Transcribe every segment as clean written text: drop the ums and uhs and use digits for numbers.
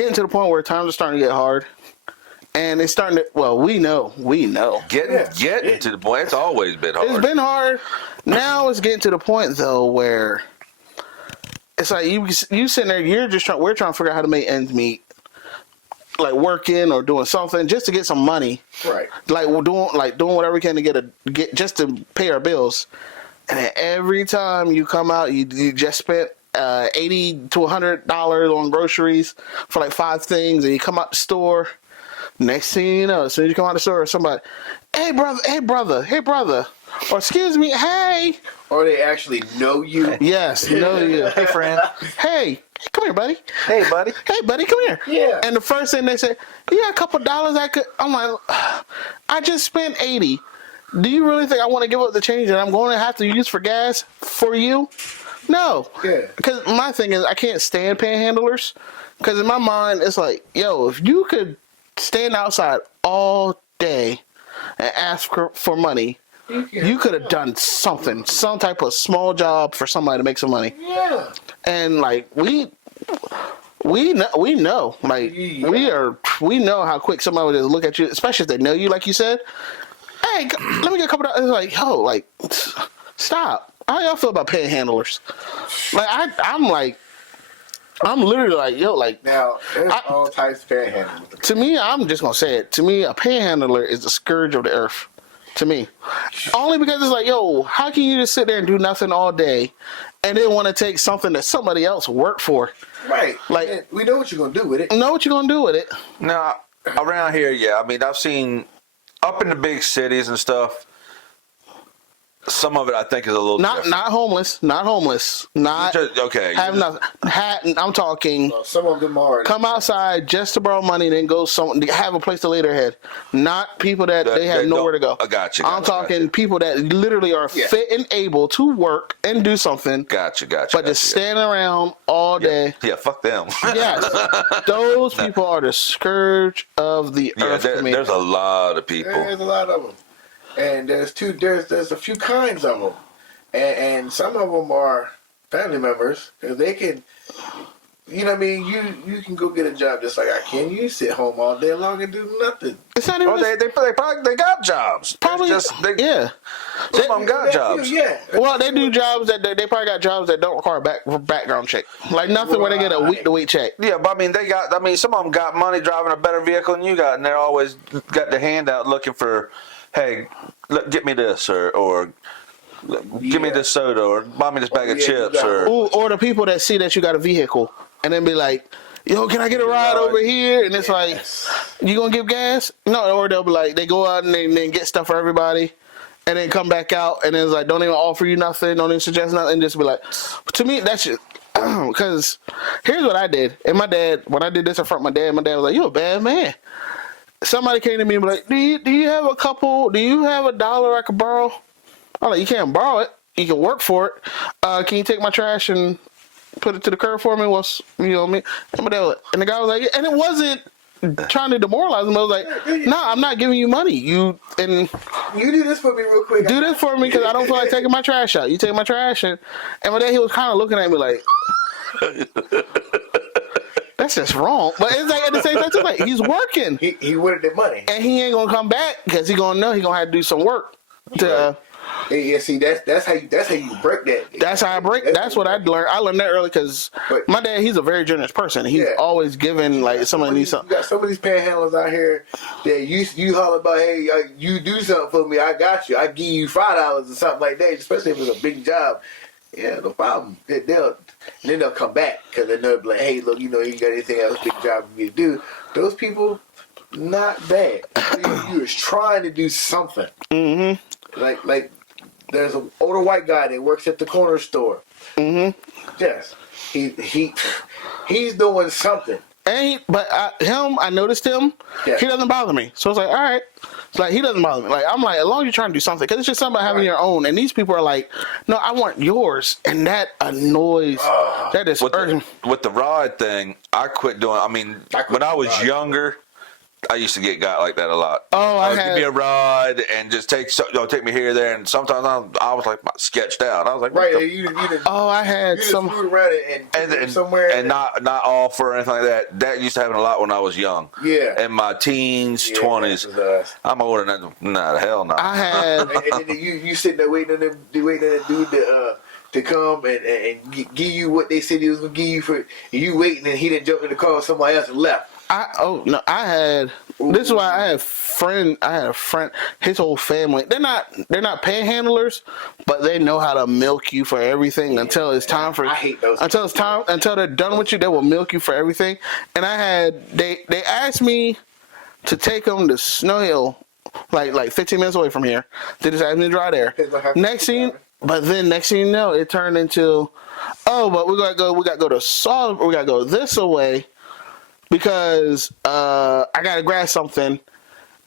getting to the point where times are starting to get hard. And it's starting to, well, we know. Getting to the point, it's always been hard. It's been hard. Now it's getting to the point, though, where it's like you sitting there, we're trying to figure out how to make ends meet. Like working or doing something just to get some money. Right. Like we're doing whatever we can to get just to pay our bills. And then every time you come out, you just spent $80 to $100 on groceries for like 5 things, and you come out the store. Next thing you know, as soon as you come out the store, somebody, hey brother, or excuse me, hey. Or they actually know you. Yes, know you. Hey friend. Hey, come here, buddy. Hey buddy. Hey buddy, come here. Yeah. And the first thing they say, yeah, a couple dollars I could. I'm like, I just spent $80. Do you really think I want to give up the change that I'm going to have to use for gas for you? No. Yeah. Because my thing is, I can't stand panhandlers. Because in my mind, it's like, yo, if you could stand outside all day and ask for money, you could have done something, some type of small job for somebody to make some money. Yeah. And like we know, like we know how quick somebody would just look at you, especially if they know you, like you said. Hey, let me get a couple dollars. Like, yo, like, stop. How y'all feel about panhandlers? Like, I'm literally like, yo, like. Now, there's all types of panhandlers. To me, I'm just gonna say it. To me, a panhandler is the scourge of the earth. To me, only because it's like, yo, how can you just sit there and do nothing all day, and then want to take something that somebody else worked for? Right. Like, and we know what you're gonna do with it. Know what you're gonna do with it. Now, around here, yeah, I mean, I've seen up in the big cities and stuff. Some of it I think is a little not homeless, not just, okay. Have nothing. I'm talking. Well, some of them are. Come outside just to borrow money and then go have a place to lay their head. Not people that they have nowhere to go. I got you. I'm talking people that literally are fit and able to work and do something. Gotcha. But just standing around all day. Yeah, fuck them. Yes. Those people are the scourge of the earth. There's a lot of people. There's a lot of them. And there's a few kinds of them, and some of them are family members because they can, you know what I mean. You can go get a job just like I can. You sit home all day long and do nothing. It's not even. They got jobs. Probably Some of them got jobs. Yeah. Well, they do jobs that they probably got jobs that don't require background check. Like nothing where they get a week-to-week check. Yeah, but I mean, some of them got money driving a better vehicle than you got, and they're always got the hand out looking for. Hey, get me this, or give me this soda, or buy me this bag of chips, or the people that see that you got a vehicle and then be like, yo, can I get a ride over here? And it's like, you gonna give gas? No, or they'll be like, they go out and then get stuff for everybody, and then come back out and it's like, don't even offer you nothing, don't even suggest nothing, and just be like, to me, that's just. Because here's what I did, and my dad, when I did this in front of my dad was like, you a bad man. Somebody came to me and be like, do you have $1 I could borrow? I'm like, you can't borrow it. You can work for it. Can you take my trash and put it to the curb for me? And the guy was like, and it wasn't trying to demoralize him. I was like, no, I'm not giving you money. You do this for me real quick. Do this for me because I don't feel like taking my trash out. You take my trash and my dad, he was kind of looking at me like, that's just wrong. But it's like at the same time, it's like he's working. He wanted the money, and he ain't gonna come back because he gonna know he gonna have to do some work. Yeah, see, that's how you break that. That's how I break. That's what I learned. I learned that early because my dad, he's a very generous person. He's always giving like somebody needs something. You got some of these panhandlers out here that you holler about, hey, you do something for me, I got you. I give you $5 or something like that, especially if it's a big job. Yeah, no problem. Then they'll come back because they know, like, hey, look, you got anything else big job for me to do. Those people, not bad. You was trying to do something. Mm-hmm. Like there's an older white guy that works at the corner store. Mm-hmm. Yes, he's doing something. I noticed him. Yeah. He doesn't bother me. So it's like, all right. It's like, he doesn't bother me. Like, I'm like, as long as you're trying to do something, because it's just something about having your own. And these people are like, no, I want yours. And that annoys. That is urgent. With the ride thing, I quit doing, when I was younger, I used to get got like that a lot. Oh, I had. Give me a ride and just take me here, there, and sometimes I was like sketched out. I was like, Right, I had you some. screwed around and somewhere and not offer or anything like that. That used to happen a lot when I was young. Yeah. In my teens, 20s. I'm older than that. Nah, hell no. I had. and then you sitting there waiting on that dude to come and give you what they said he was gonna give you for. And you waiting, and he didn't jump in the car with somebody else and left. I had. This is why I had a friend. His whole family. They're not panhandlers, but they know how to milk you for everything until it's time for. I hate those. Until they're done with you, they will milk you for everything. And they asked me to take them to Snow Hill, like 15 minutes away from here. They just asked me to drive there. Next thing you know, it turned into, but we gotta go to Salisbury. We gotta go this away. Because I gotta grab something.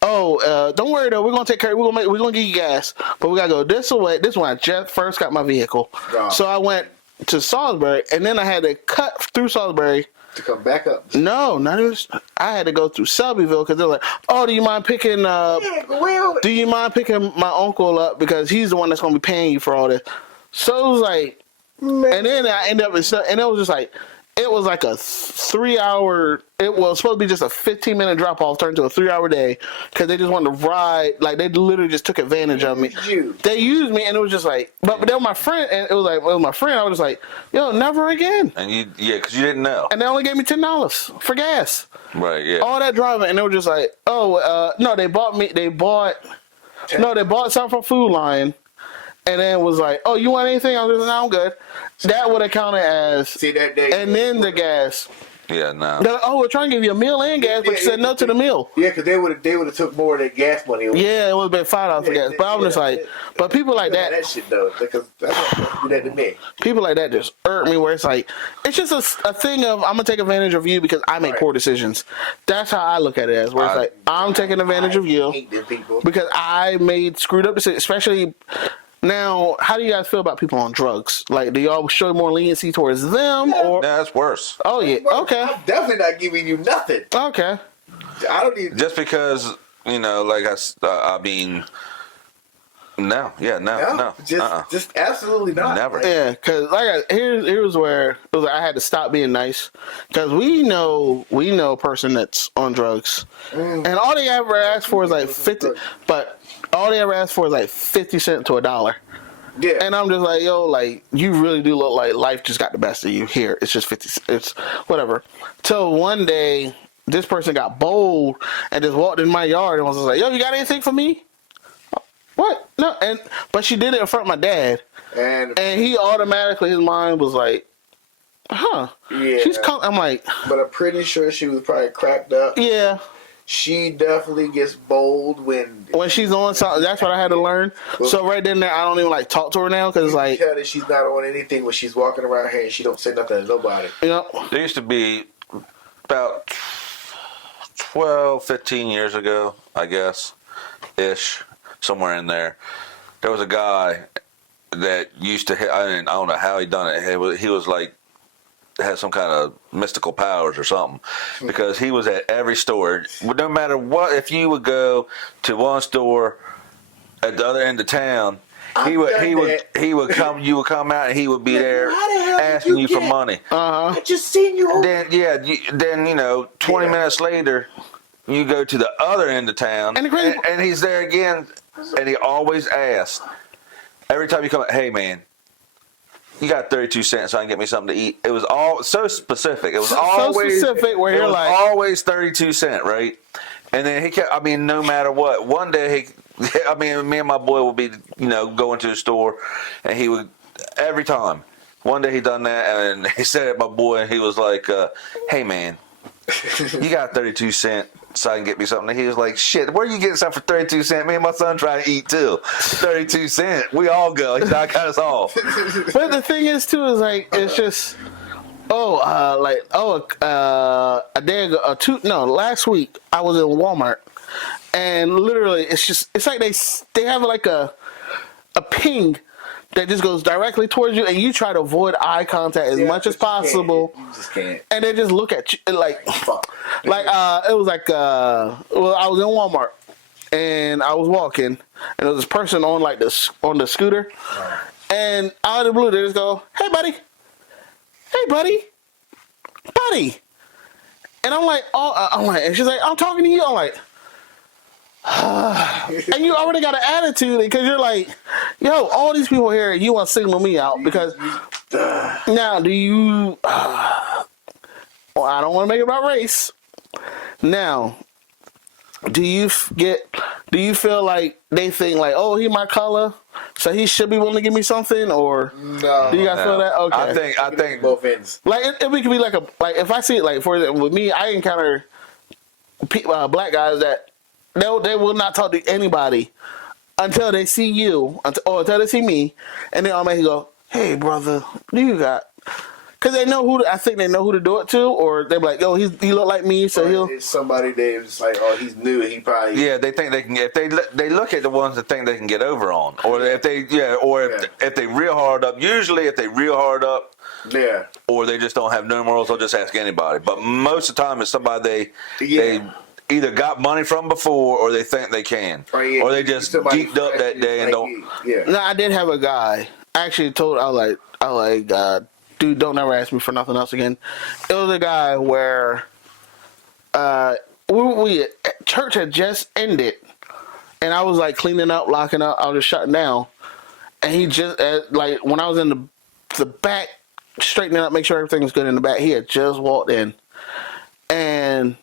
Don't worry though. We're gonna take care. We're gonna give you gas, but we gotta go this way. This is when I just first got my vehicle. Oh. So I went to Salisbury, and then I had to cut through Salisbury to come back up. No, not even. I had to go through Shelbyville because they're like, "Oh, do you mind picking? Do you mind picking my uncle up because he's the one that's gonna be paying you for all this?" So it was like, and then I ended up and it was just like. It was like a 3-hour. It was supposed to be just a 15-minute drop off, turned to a 3-hour day because they just wanted to ride. Like they literally just took advantage of me. They used me, and it was just like. But they were my friend, and it was like, my friend. I was just like, yo, never again. And because you didn't know. And they only gave me $10 for gas. Right. Yeah. All that driving, and they were just like, no, they bought me. They bought something from Food Lion. And then was like, "Oh, you want anything?" I was like, "No, I'm good." That would have counted as. See that day. And then the gas. Yeah, no. They're like, "Oh, we're trying to give you a meal and gas," but you said no to the meal. Yeah, because they would have took more of that gas money. Yeah, it would have been $5 for gas. But I'm just like, but people like that. That shit though, because that's what do that to me. People like that just irk me. Where it's like, it's just a thing of I'm gonna take advantage of you because I make poor decisions. That's how I look at it as. Where it's like I'm taking advantage of you because I made screwed up decisions, especially. Now, how do you guys feel about people on drugs? Like, do y'all show more leniency towards them, or? No, that's worse. Oh yeah, okay. I'm definitely not giving you nothing. Okay. I don't need just because like I mean, no, just absolutely not. Never. Yeah, because here's where it was like I had to stop being nice because we know a person that's on drugs, and all they ever ask for is like 50, but. All they ever ask for is like 50 cents to $1. Yeah. And I'm just like, yo, like, you really do look like life just got the best of you. Here, it's just 50, it's whatever. Till one day, this person got bold and just walked in my yard and was just like, yo, you got anything for me? What? No. But she did it in front of my dad. And he automatically, his mind was like, huh. Yeah. I'm like. But I'm pretty sure she was probably cracked up. Yeah. She definitely gets bold when she's on something. That's what I had to learn. So right then there, I don't even like talk to her now because like tell that she's not on anything when she's walking around here and she don't say nothing to nobody. There used to be about 12, 15 years ago, I guess, ish, somewhere in there. There was a guy that used to hit. I don't know how he done it. He was like. Had some kind of mystical powers or something because he was at every store. No matter what, if you would go to one store at the other end of town, he would come. You would come out and he would be there asking you for money. I just seen you. Then 20 minutes later, you go to the other end of town and he's there again, and he always asks every time you come. Hey man. You got 32 cents so I can get me something to eat. It was all so specific. It was always specific where you're like always 32 cents, right? And then he kept. I mean, no matter what. One day, me and my boy would be, going to the store, and he would every time. One day he done that, and he said at my boy, and he was like, "Hey man, you got 32 cents." So I can get me something. And he was like, shit, where are you getting something for 32 cents? Me and my son trying to eat too. 32 cents. We all go. He's not cut us off. But the thing is too, is like, it's just, last week I was in Walmart and literally it's like they have like a ping that just goes directly towards you, and you try to avoid eye contact as much as possible. You just can't. And they just look at you like, Like it was like well, I was in Walmart and I was walking, and there was this person on like on the scooter, and out of the blue they just go, "Hey, buddy, hey, buddy," and I'm like, and she's like, "I'm talking to you." I'm like. And you already got an attitude because you're like, yo, all these people here, you want to signal me out because now do you? Well, I don't want to make it about race. Now, do you feel like they think like, oh, he my color, so he should be willing to give me something, or No, do you guys feel that? Okay, I think both ends. like it could be like if I see it like for example with me, I encounter black guys that. They will not talk to anybody until they see you, or until they see me, and then I'll make you go, "Hey, brother, what do you got?" Because they know I think they know who to do it to, or they're like, "Yo, he look like me, so he'll." It's somebody that's like, oh, he's new. He probably they think they can get. If they look at the ones that think they can get over on, or if they if they real hard up. Usually, if they real hard up. Yeah. Or they just don't have numerals, they'll just ask anybody. But most of the time, it's somebody they either got money from before, or they think they can, or they just geeked up that day and don't. Yeah. No, I did have a guy. I actually told I was like, dude, don't ever ask me for nothing else again. It was a guy where, church had just ended, and I was like cleaning up, locking up. I was just shutting down, and he just like when I was in the back, straightening up, make sure everything was good in the back. He had just walked in, and.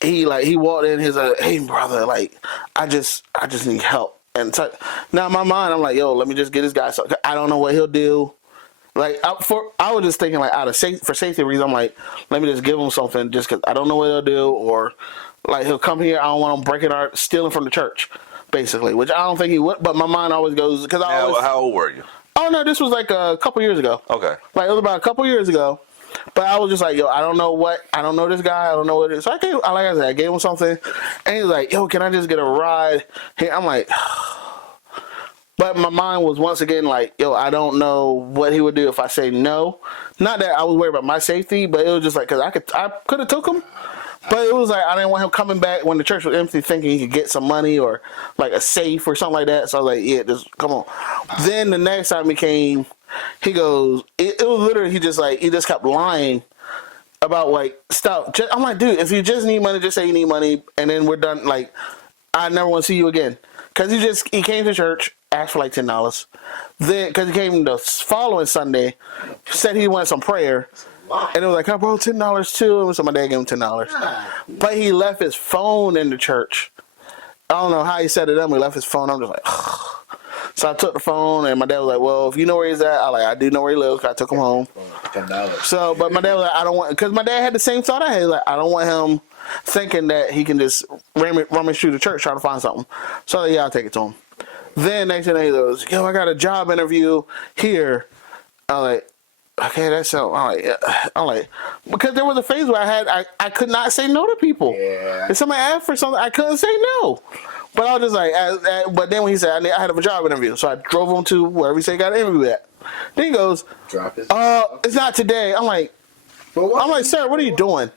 He walked in. He's like, "Hey, brother, like, I just need help." And so, now in my mind, I'm like, "Yo, let me just get this guy." So I don't know what he'll do. Like, I was just thinking like for safety reasons, I'm like, let me just give him something, just because I don't know what he'll do, or like he'll come here. I don't want him stealing from the church, basically. Which I don't think he would. But my mind always goes because How old were you? Oh no, this was like a couple years ago. Okay, like it was about a couple years ago. But I was just like, yo, I don't know this guy. I don't know what it is. So I gave him something. And he was like, yo, can I just get a ride? Hey, I'm like, but my mind was once again like, yo, I don't know what he would do if I say no. Not that I was worried about my safety, but it was just like, because I could have took him. But it was like, I didn't want him coming back when the church was empty thinking he could get some money or like a safe or something like that. So I was like, yeah, just come on. Then the next time he came, he goes, it was literally, he just kept lying about like stuff. I'm like, dude, if you just need money, just say you need money, and then we're done. Like, I never want to see you again. Because he came to church, asked for like $10. Then, because he came the following Sunday, said he wanted some prayer. And it was like, I borrowed $10 too. And so my dad gave him $10. But he left his phone in the church. I don't know how he set it up. He left his phone. I'm just like, ugh. So I took the phone, and my dad was like, well, if you know where he's at, I do know where he lives. I took him home. $10. So, but my dad was like, I don't want, because my dad had the same thought I had. Like, I don't want him thinking that he can just rummage through the church trying to find something. So, yeah, I'll take it to him. Then next thing he goes, yo, I got a job interview here. I'm like, okay, that's so. I'm like, because there was a phase where I could not say no to people. Yeah. If somebody asked for something, I couldn't say no. But I was just like, but then when he said I had a job interview, so I drove him to wherever he said he got an interview at. Then he goes, it's not today. I'm like, sir, what are you doing?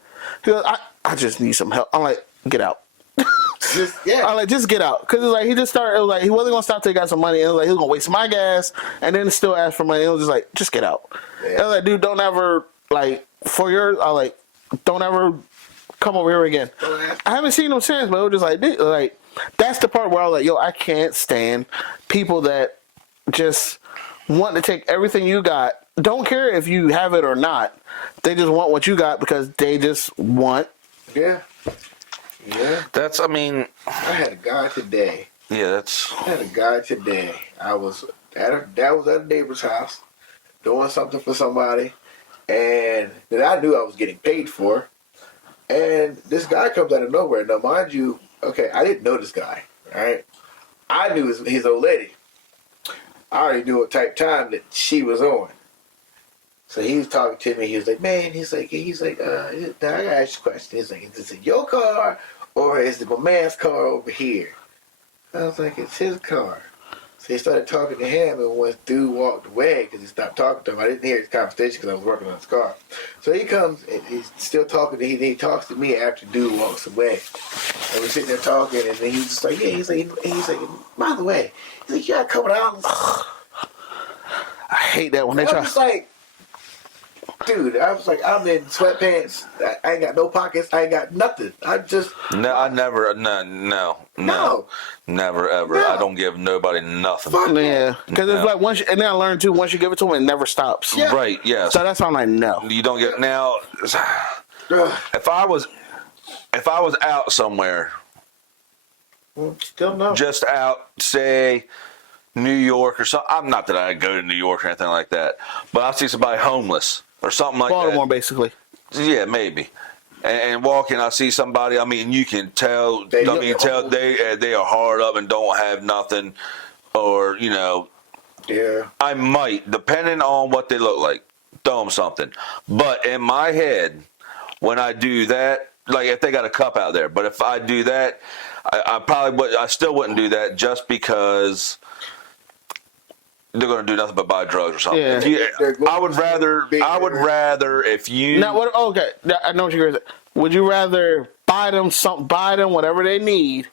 He goes, I just need some help. I'm like, get out. I'm like, just get out. Because it's like, he just started, it was like, he wasn't going to stop till he got some money. And it was like, he was going to waste my gas and then still ask for money. It was just like, just get out. Yeah. I was like, dude, don't ever, like, don't ever come over here again. I haven't seen him since, but it was just like, dude, like, that's the part where I was like, yo, I can't stand people that just want to take everything you got. Don't care if you have it or not. They just want what you got because they just want. Yeah. Yeah. I had a guy today. Yeah, I had a guy today. I was at a neighbor's house doing something for somebody, and that I knew I was getting paid for. And this guy comes out of nowhere. Now, mind you, okay, I didn't know this guy, right? I knew his old lady. I already knew what type of time that she was on. So he was talking to me. He was like, man, he's like, I gotta ask you a question. He's like, is it your car or is it my man's car over here? I was like, it's his car. So he started talking to him, and when dude walked away because he stopped talking to him, I didn't hear his conversation because I was working on his car. So he comes and he's still talking to him. He talks to me after dude walks away. And we're sitting there talking, and then he's just like, yeah, he's like, by the way, he's like, you got a couple dollars? I hate that when they I try. was like, dude, I was like, I'm in sweatpants. I ain't got no pockets. I ain't got nothing. I just No, I never. No, never ever. No. I don't give nobody nothing. Fuck. Yeah, because it's like once, and then I learned too. Once you give it to them, it never stops. Yeah. Right? Yes. So that's why I'm like, no. You don't get now. Ugh. If I was out somewhere, Still no. just out, say New York or something. I'm not that I go to New York or anything like that, but I see somebody homeless or something like Baltimore, that. basically. Yeah, maybe. And walking, I see somebody. I mean, you can tell. They I look mean, they are hard up and don't have nothing, or Yeah. I might, depending on what they look like, throw them something. But in my head, when I do that, like if they got a cup out there, but if I do that, I probably would. I still wouldn't do that just because they're going to do nothing but buy drugs or something. Yeah. I would rather if you. Now, what? Okay, I know what you're saying. Would you rather buy them whatever they need,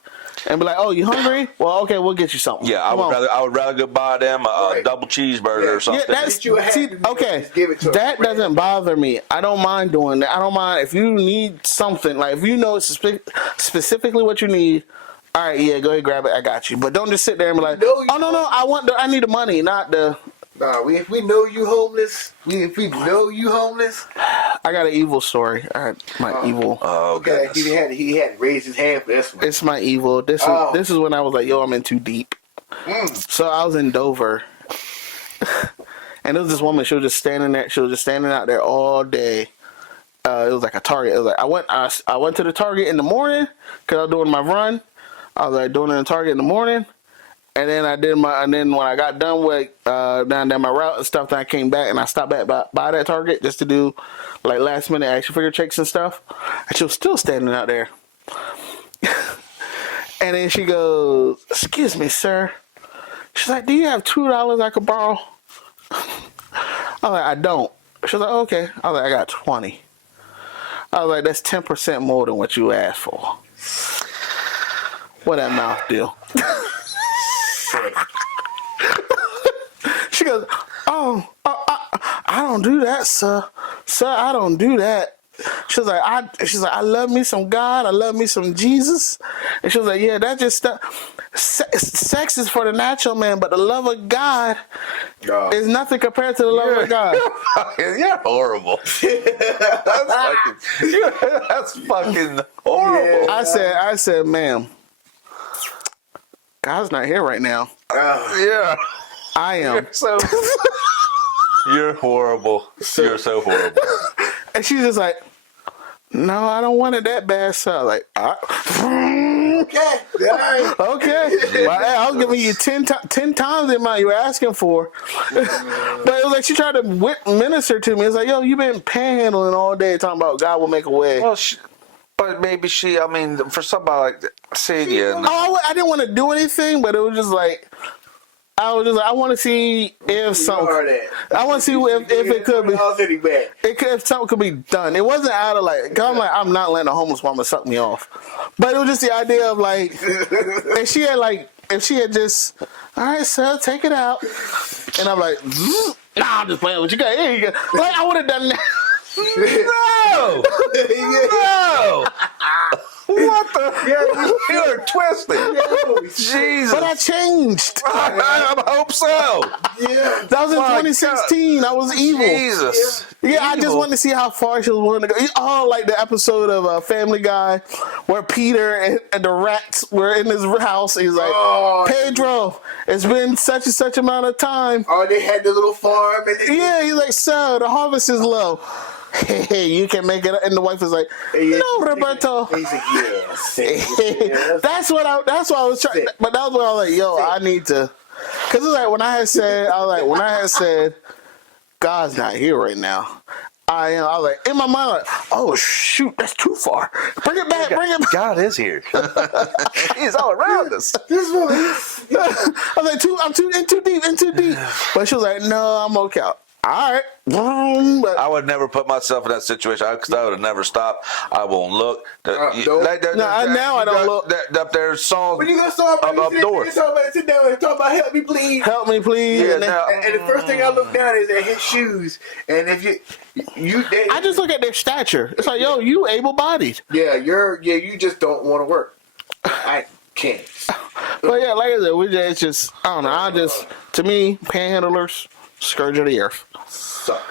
and be like, "Oh, you hungry? Well, okay, we'll get you something." Yeah, I would rather go buy them a Right. double cheeseburger or something. Yeah, that's You had see, to do okay. is give it to That a friend. doesn't bother me. I don't mind doing that. I don't mind if you need something. Like if you know specifically what you need. All right, yeah, go ahead, grab it. I got you. But don't just sit there and be like, No, you "Oh no, I need the money, not the." Nah, if we know you homeless, if we know you homeless, I got an evil story. I had my evil. Oh, okay, goodness. he had to raise his hand for this one. It's my evil. This is when I was like, "Yo, I'm in too deep." So I was in Dover, and there was this woman. She was just standing there. She was just standing out there all day. It was like a Target. It was like I went to the Target in the morning because I was doing my run. I was like doing it in Target in the morning, and then and then when I got done with down my route and stuff, then I came back and I stopped back by that Target just to do like last minute action figure checks and stuff. And she was still standing out there. And then she goes, "Excuse me, sir." She's like, "Do you have $2 I could borrow?" I was like, "I don't." She was like, "Okay." I was like, "I got 20." I was like, "That's 10% more than what you asked for." What that mouth do? She goes, "Oh, I don't do that, sir. Sir, I don't do that." She's like, I love me some God. I love me some Jesus. And she was like, "Yeah, that just stuff. Sex is for the natural man, but the love of God is nothing compared to the love of God." You're horrible. That's fucking horrible. Yeah. I said, "Ma'am, God's not here right now. Yeah. I am." You're horrible. You're so horrible. And she's just like, "No, I don't want it that bad." So I was like, Okay, all right. "Okay." Well, hey, I was giving you 10 times the amount you were asking for. But it was like she tried to minister to me. It's like, "Yo, you've been panhandling all day talking about God will make a way." Well, but maybe I mean, for somebody like that, see, yeah. Oh, I didn't want to do anything, but it was just like, I want to see if something. I want to see if it could be. If something could be done. It wasn't out of like, cause I'm like, I'm not letting a homeless woman suck me off. But it was just the idea of like, if she had just, "All right, sir, take it out," and I'm like, "Nah, I'm just playing with you guys." Here you go. Like I would have done that. No! No! What the? You're twisted. Jesus. But I changed. I hope so. Yeah. That was in My 2016. I was evil. Jesus. Yeah, I just Evil. wanted to see how far she was willing to go. Oh, like the episode of Family Guy where Peter and the rats were in his house. He's like, "Pedro, it's been such and such amount of time." Oh, they had the little farm. And Yeah, he's like, "So the harvest is low. Hey, you can make it." And the wife is like, "No, Roberto." He's like, yes. That's what I was trying. But that was when I was like, "Yo, I need to," because it's like when I had said, God's not here right now. I am. I was like, in my mind, like, oh shoot, that's too far. Bring it back, bring it back. God is here. He's all around us. This woman. I was like, I'm too deep. But she was like, no, I'm okay. All right. But I would never put myself in that situation because I would have never stopped. I won't look. now I don't look. Up there, songs. When you gonna start up north. Sit down and talk about help me please. Help me, please. Yeah, And the first thing I look down is at his shoes. And if I just look at their stature. It's like, yo, you able-bodied. you just don't want to work. I can't. But yeah, like I said, it's just, I don't know. To me, panhandlers, scourge of the earth. Suck.